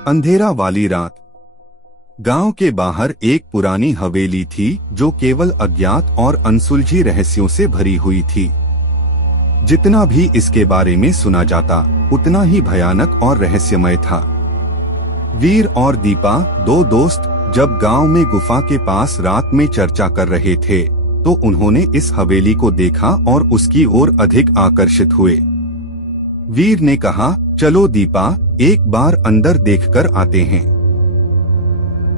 अंधेरा वाली रात। गांव के बाहर एक पुरानी हवेली थी जो केवल अज्ञात और अनसुलझी रहस्यों से भरी हुई थी। जितना भी इसके बारे में सुना जाता उतना ही भयानक और रहस्यमय था। वीर और दीपा, दो दोस्त, जब गांव में गुफा के पास रात में चर्चा कर रहे थे तो उन्होंने इस हवेली को देखा और उसकी ओर अधिक आकर्षित हुए। वीर ने कहा, चलो दीपा, एक बार अंदर देखकर आते हैं।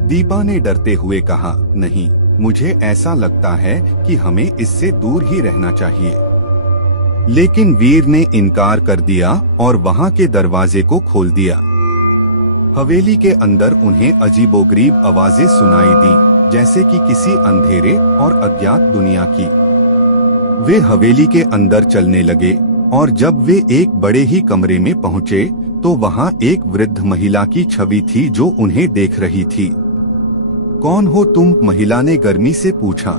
दीपा ने डरते हुए कहा, नहीं, मुझे ऐसा लगता है कि हमें इससे दूर ही रहना चाहिए। लेकिन वीर ने इनकार कर दिया और वहां के दरवाजे को खोल दिया। हवेली के अंदर उन्हें अजीबोगरीब आवाजें सुनाई दी, जैसे कि किसी अंधेरे और अज्ञात दुनिया की। वे हवेली के अंदर चलने लगे और जब वे एक बड़े ही कमरे में पहुंचे तो वहां एक वृद्ध महिला की छवि थी जो उन्हें देख रही थी। कौन हो तुम? महिला ने गर्मी से पूछा।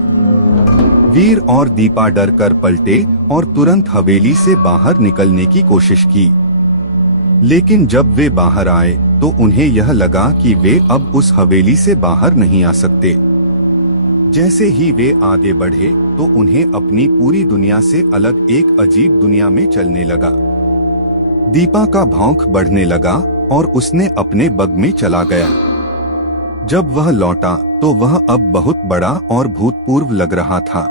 वीर और दीपा डरकर पलटे और तुरंत हवेली से बाहर निकलने की कोशिश की। लेकिन जब वे बाहर आए तो उन्हें यह लगा कि वे अब उस हवेली से बाहर नहीं आ सकते। जैसे ही वे आगे बढ़े तो उन्हें अपनी पूरी दुनिया से अलग एक अजीब दुनिया में चलने लगा। दीपा का भौंक बढ़ने लगा और उसने अपने बग में चला गया। जब वह लौटा तो वह अब बहुत बड़ा और भूतपूर्व लग रहा था।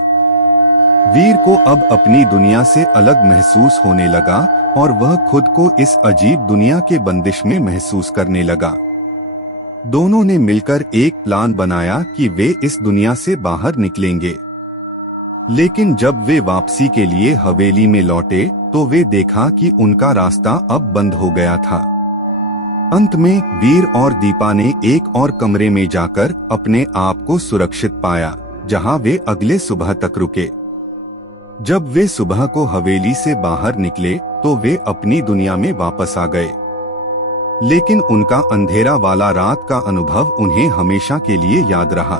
वीर को अब अपनी दुनिया से अलग महसूस होने लगा और वह खुद को इस अजीब दुनिया के बंदिश में महसूस करने लगा। दोनों ने मिलकर एक प्लान बनाया कि वे इस दुनिया से बाहर निकलेंगे। लेकिन जब वे वापसी के लिए हवेली में लौटे तो वे देखा कि उनका रास्ता अब बंद हो गया था। अंत में वीर और दीपा ने एक और कमरे में जाकर अपने आप को सुरक्षित पाया, जहां वे अगले सुबह तक रुके। जब वे सुबह को हवेली से बाहर निकले तो वे अपनी दुनिया में वापस आ गए। लेकिन उनका अंधेरा वाला रात का अनुभव उन्हें हमेशा के लिए याद रहा।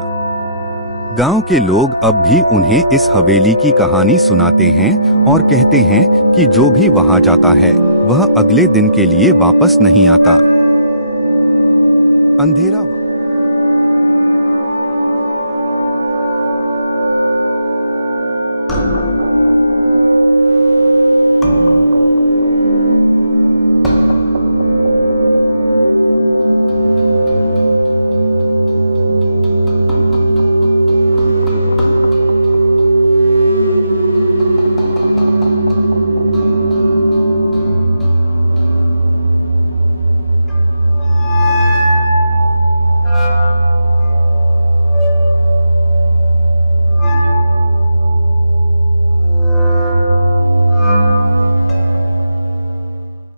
गांव के लोग अब भी उन्हें इस हवेली की कहानी सुनाते हैं और कहते हैं कि जो भी वहां जाता है वह अगले दिन के लिए वापस नहीं आता।